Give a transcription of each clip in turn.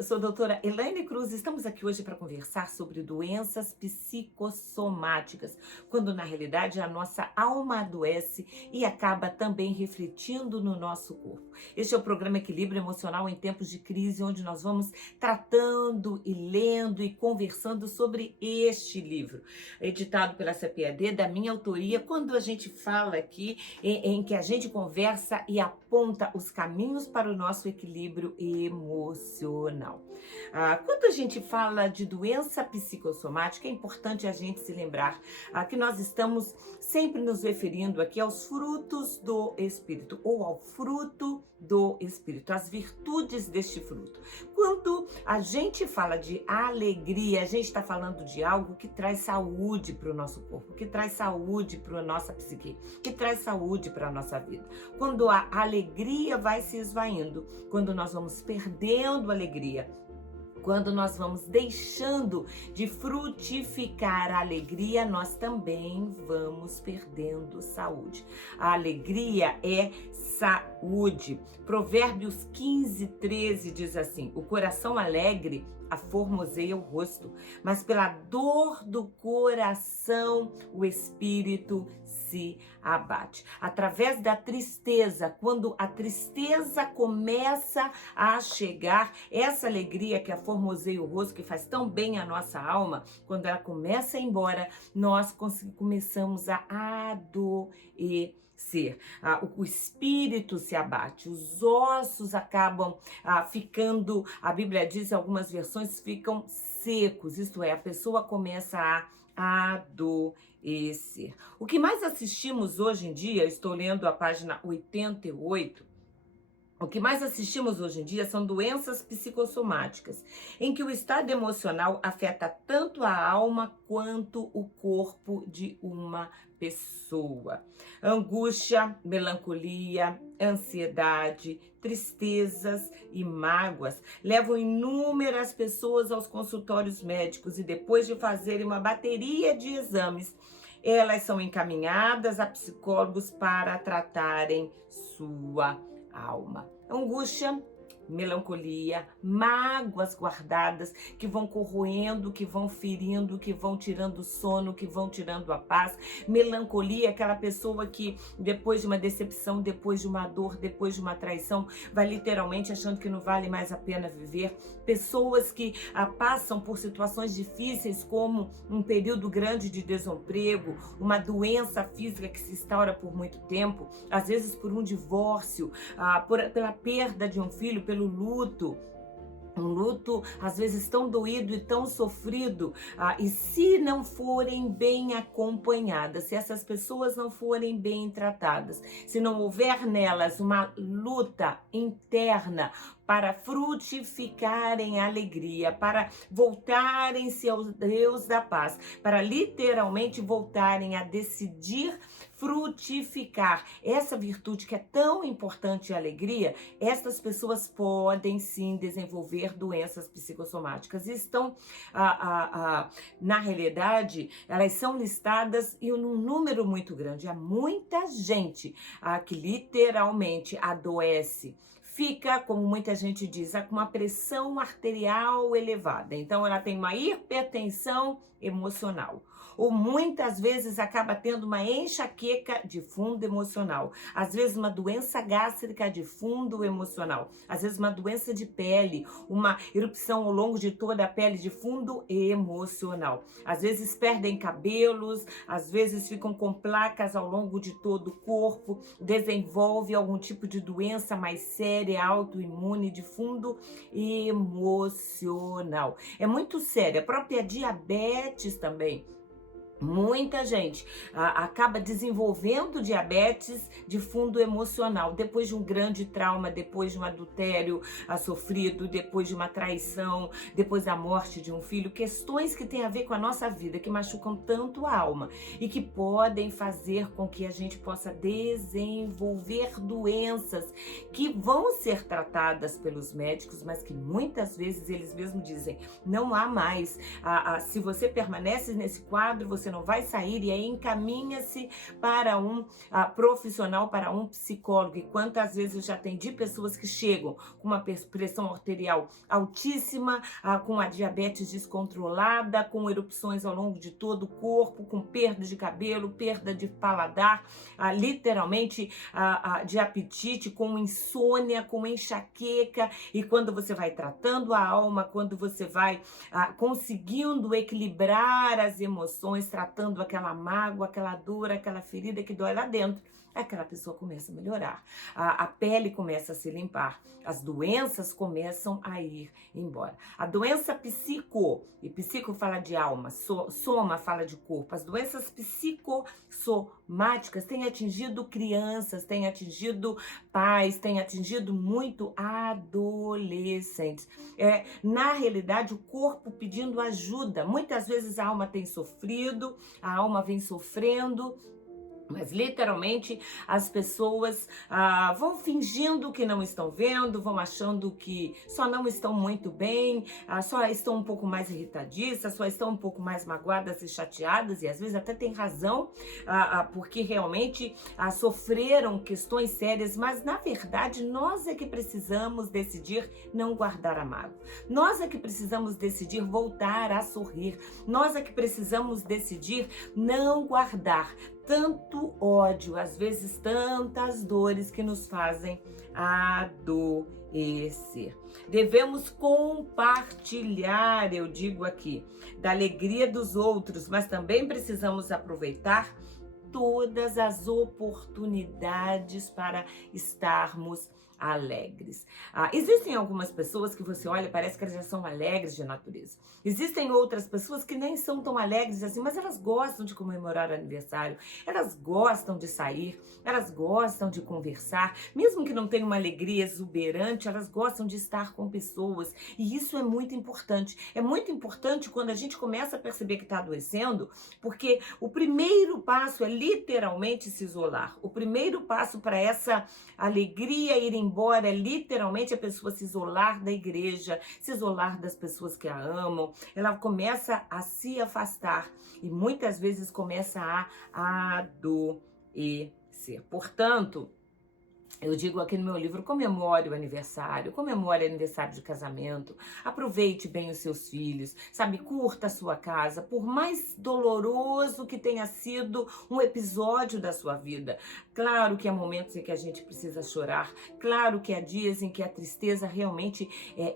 Eu sou a doutora Elaine Cruz e estamos aqui hoje para conversar sobre doenças psicossomáticas, quando na realidade a nossa alma adoece e acaba também refletindo no nosso corpo. Este é o programa Equilíbrio Emocional em Tempos de Crise, onde nós vamos tratando e lendo e conversando sobre este livro, editado pela CPAD, da minha autoria, quando a gente fala aqui em que a gente conversa e aponta os caminhos para o nosso equilíbrio emocional. Quando a gente fala de doença psicossomática, é importante a gente se lembrar que nós estamos sempre nos referindo aqui aos frutos do Espírito, ou ao fruto do Espírito, as virtudes deste fruto. Quando a gente fala de alegria, a gente está falando de algo que traz saúde para o nosso corpo, que traz saúde para a nossa psique, que traz saúde para a nossa vida. Quando a alegria vai se esvaindo, quando nós vamos perdendo a alegria, quando nós vamos deixando de frutificar a alegria, nós também vamos perdendo saúde. A alegria é saúde. Provérbios 15:13 diz assim: o coração alegre aformoseia o rosto, mas pela dor do coração o espírito se abate. Através da tristeza, quando a tristeza começa a chegar, essa alegria que aformoseia o rosto, que faz tão bem à nossa alma, quando ela começa a ir embora, nós começamos a adoecer. O espírito se abate, os ossos acabam ficando, a Bíblia diz, em algumas versões, ficam secos, isto é, a pessoa começa a adoecer. O que mais assistimos hoje em dia, estou lendo a página 88, o que mais assistimos hoje em dia são doenças psicossomáticas, em que o estado emocional afeta tanto a alma quanto o corpo de uma pessoa. Angústia, melancolia, ansiedade, tristezas e mágoas levam inúmeras pessoas aos consultórios médicos e depois de fazerem uma bateria de exames, elas são encaminhadas a psicólogos para tratarem sua alma. Angústia, melancolia, mágoas guardadas que vão corroendo, que vão ferindo, que vão tirando o sono, que vão tirando a paz. Melancolia é aquela pessoa que depois de uma decepção, depois de uma dor, depois de uma traição, vai literalmente achando que não vale mais a pena viver. Pessoas que passam por situações difíceis, como um período grande de desemprego, uma doença física que se instaura por muito tempo, às vezes por um divórcio, pela perda de um filho, pelo luto, um luto às vezes tão doído e tão sofrido, e se não forem bem acompanhadas, se essas pessoas não forem bem tratadas, se não houver nelas uma luta interna para frutificarem a alegria, para voltarem-se ao Deus da paz, para literalmente voltarem a decidir frutificar essa virtude que é tão importante, a alegria, essas pessoas podem sim desenvolver doenças psicossomáticas e estão, na realidade, elas são listadas em um número muito grande. Há muita gente que literalmente adoece, fica, como muita gente diz, com uma pressão arterial elevada. Então, ela tem uma hipertensão emocional. Ou muitas vezes acaba tendo uma enxaqueca de fundo emocional. Às vezes uma doença gástrica de fundo emocional. Às vezes uma doença de pele, uma erupção ao longo de toda a pele de fundo emocional. Às vezes perdem cabelos, às vezes ficam com placas ao longo de todo o corpo, desenvolve algum tipo de doença mais séria, autoimune de fundo emocional. É muito séria. A própria diabetes também. Muita gente acaba desenvolvendo diabetes de fundo emocional, depois de um grande trauma, depois de um adultério sofrido, depois de uma traição, depois da morte de um filho, questões que têm a ver com a nossa vida, que machucam tanto a alma e que podem fazer com que a gente possa desenvolver doenças que vão ser tratadas pelos médicos, mas que muitas vezes eles mesmos dizem, não há mais. Se você permanece nesse quadro, você você não vai sair, e aí encaminha-se para um profissional, para um psicólogo. E quantas vezes eu já atendi pessoas que chegam com uma pressão arterial altíssima, com a diabetes descontrolada, com erupções ao longo de todo o corpo, com perda de cabelo, perda de paladar, literalmente de apetite, com insônia, com enxaqueca. E quando você vai tratando a alma, quando você vai conseguindo equilibrar as emoções, tratando aquela mágoa, aquela dor, aquela ferida que dói lá dentro, aquela pessoa começa a melhorar, a pele começa a se limpar, as doenças começam a ir embora. A doença e psico fala de alma, soma fala de corpo, as doenças psicossomáticas têm atingido crianças, têm atingido pais, têm atingido muito adolescentes. Na realidade, o corpo pedindo ajuda, muitas vezes a alma tem sofrido, a alma vem sofrendo, mas literalmente as pessoas vão fingindo que não estão vendo, vão achando que só não estão muito bem, só estão um pouco mais irritadiças, só estão um pouco mais magoadas e chateadas, e às vezes até tem razão, porque realmente sofreram questões sérias, mas na verdade nós é que precisamos decidir não guardar a mágoa. Nós é que precisamos decidir voltar a sorrir. Nós é que precisamos decidir não guardar tanto ódio, às vezes tantas dores que nos fazem adoecer. Devemos compartilhar, eu digo aqui, da alegria dos outros, mas também precisamos aproveitar todas as oportunidades para estarmos alegres. Existem algumas pessoas que você olha, parece que elas já são alegres de natureza. Existem outras pessoas que nem são tão alegres assim, mas elas gostam de comemorar o aniversário, elas gostam de sair, elas gostam de conversar, mesmo que não tenham uma alegria exuberante, elas gostam de estar com pessoas, e isso é muito importante. É muito importante quando a gente começa a perceber que está adoecendo, porque o primeiro passo é literalmente se isolar. O primeiro passo para essa alegria ir embora é literalmente a pessoa se isolar da igreja, se isolar das pessoas que a amam. Ela começa a se afastar e muitas vezes começa a adoecer. Portanto, eu digo aqui no meu livro, comemore o aniversário de casamento, aproveite bem os seus filhos, sabe, curta a sua casa, por mais doloroso que tenha sido um episódio da sua vida. Claro que há momentos em que a gente precisa chorar, claro que há dias em que a tristeza realmente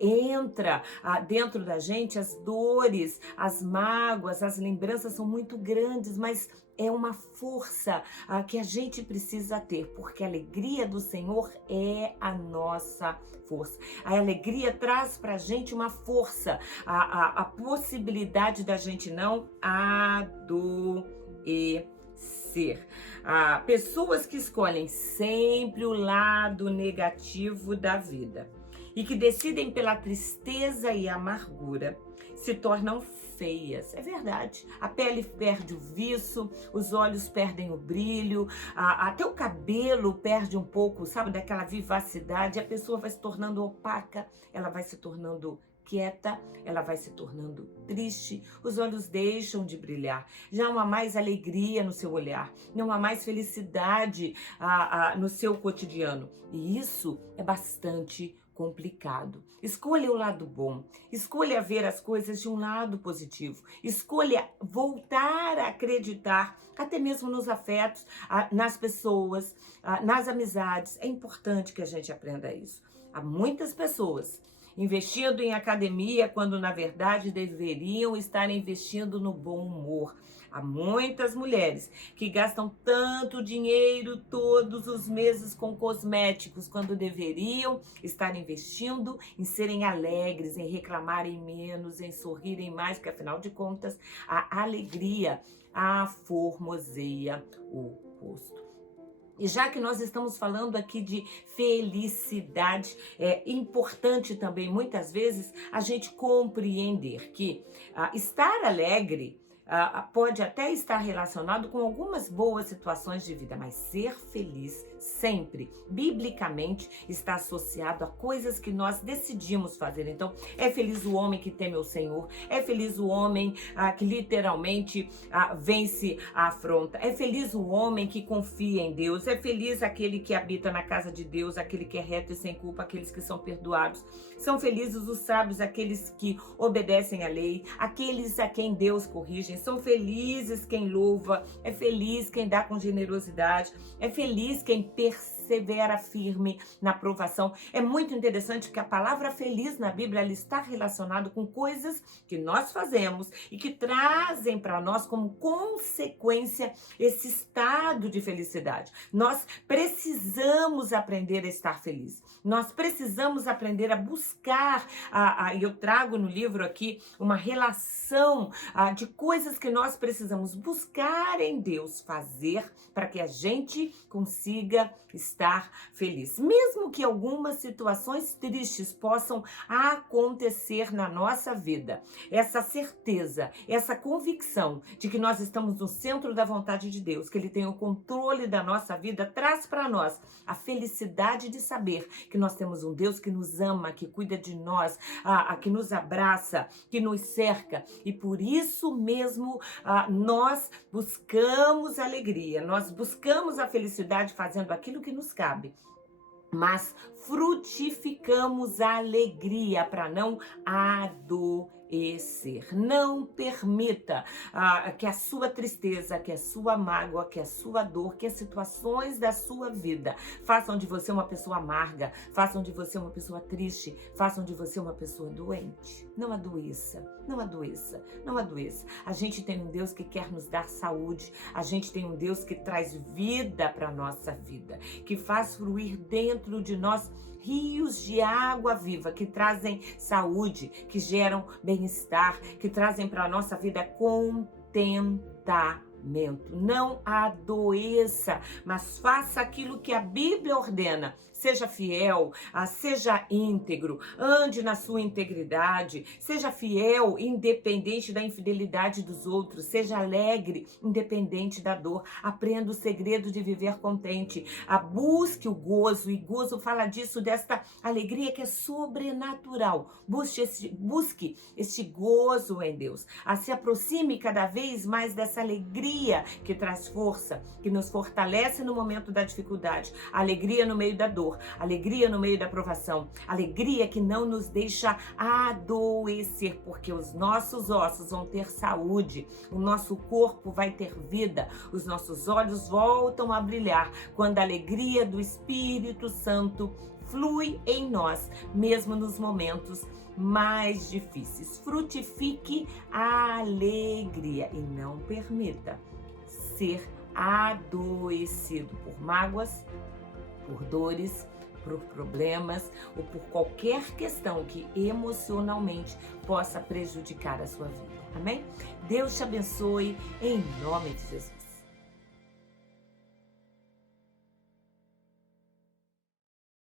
entra dentro da gente, as dores, as mágoas, as lembranças são muito grandes, mas é uma força que a gente precisa ter, porque a alegria do Senhor é a nossa força. A alegria traz pra gente uma força, a possibilidade da gente não adoecer. Pessoas que escolhem sempre o lado negativo da vida e que decidem pela tristeza e amargura se tornam feias. É verdade. A pele perde o viço, os olhos perdem o brilho, até o cabelo perde um pouco, sabe, daquela vivacidade. A pessoa vai se tornando opaca, ela vai se tornando quieta, ela vai se tornando triste, os olhos deixam de brilhar, já não há mais alegria no seu olhar, não há mais felicidade no seu cotidiano. E isso é bastante complicado. Escolha o lado bom, escolha ver as coisas de um lado positivo, escolha voltar a acreditar, até mesmo nos afetos, nas pessoas, nas amizades. É importante que a gente aprenda isso. Há muitas pessoas investindo em academia quando na verdade deveriam estar investindo no bom humor. Há muitas mulheres que gastam tanto dinheiro todos os meses com cosméticos quando deveriam estar investindo em serem alegres, em reclamarem menos, em sorrirem mais, porque afinal de contas a alegria aformoseia o rosto. E já que nós estamos falando aqui de felicidade, é importante também, muitas vezes, a gente compreender que estar alegre pode até estar relacionado com algumas boas situações de vida, mas ser feliz sempre, biblicamente, está associado a coisas que nós decidimos fazer. Então, é feliz o homem que teme o Senhor, é feliz o homem que literalmente vence a afronta, é feliz o homem que confia em Deus, é feliz aquele que habita na casa de Deus, aquele que é reto e sem culpa, aqueles que são perdoados. São felizes os sábios, aqueles que obedecem à lei, aqueles a quem Deus corrige. São felizes quem louva, é feliz quem dá com generosidade, é feliz quem persevera firme na provação. É muito interessante que a palavra feliz na Bíblia ela está relacionada com coisas que nós fazemos e que trazem para nós como consequência esse estado de felicidade. Nós precisamos aprender a estar feliz. Nós precisamos aprender a buscar, e eu trago no livro aqui uma relação de coisas que nós precisamos buscar em Deus fazer para que a gente consiga estar feliz. Mesmo que algumas situações tristes possam acontecer na nossa vida, essa certeza, essa convicção de que nós estamos no centro da vontade de Deus, que Ele tem o controle da nossa vida, traz para nós a felicidade de saber que nós temos um Deus que nos ama, que cuida de nós, que nos abraça, que nos cerca. E por isso mesmo nós buscamos alegria, nós buscamos a felicidade fazendo aquilo que nos cabe. Mas frutificamos a alegria para não adoecer. Não permita que a sua tristeza, que a sua mágoa, que a sua dor, que as situações da sua vida façam de você uma pessoa amarga, façam de você uma pessoa triste, façam de você uma pessoa doente. Não adoeça, não adoeça, não adoeça. A gente tem um Deus que quer nos dar saúde, a gente tem um Deus que traz vida para a nossa vida, que faz fluir dentro de nós rios de água viva que trazem saúde, que geram bem-estar, que trazem para a nossa vida contentamento. Não adoeça, mas faça aquilo que a Bíblia ordena. Seja fiel, seja íntegro, ande na sua integridade, seja fiel, independente da infidelidade dos outros, seja alegre, independente da dor. Aprenda o segredo de viver contente, busque o gozo, e gozo fala disso, desta alegria que é sobrenatural. Busque este gozo em Deus, se aproxime cada vez mais dessa alegria que traz força, que nos fortalece no momento da dificuldade, alegria no meio da dor, alegria no meio da provação, alegria que não nos deixa adoecer, porque os nossos ossos vão ter saúde, o nosso corpo vai ter vida, os nossos olhos voltam a brilhar quando a alegria do Espírito Santo flui em nós, mesmo nos momentos mais difíceis. Frutifique a alegria e não permita ser adoecido por mágoas, por dores, por problemas ou por qualquer questão que emocionalmente possa prejudicar a sua vida. Amém? Deus te abençoe em nome de Jesus.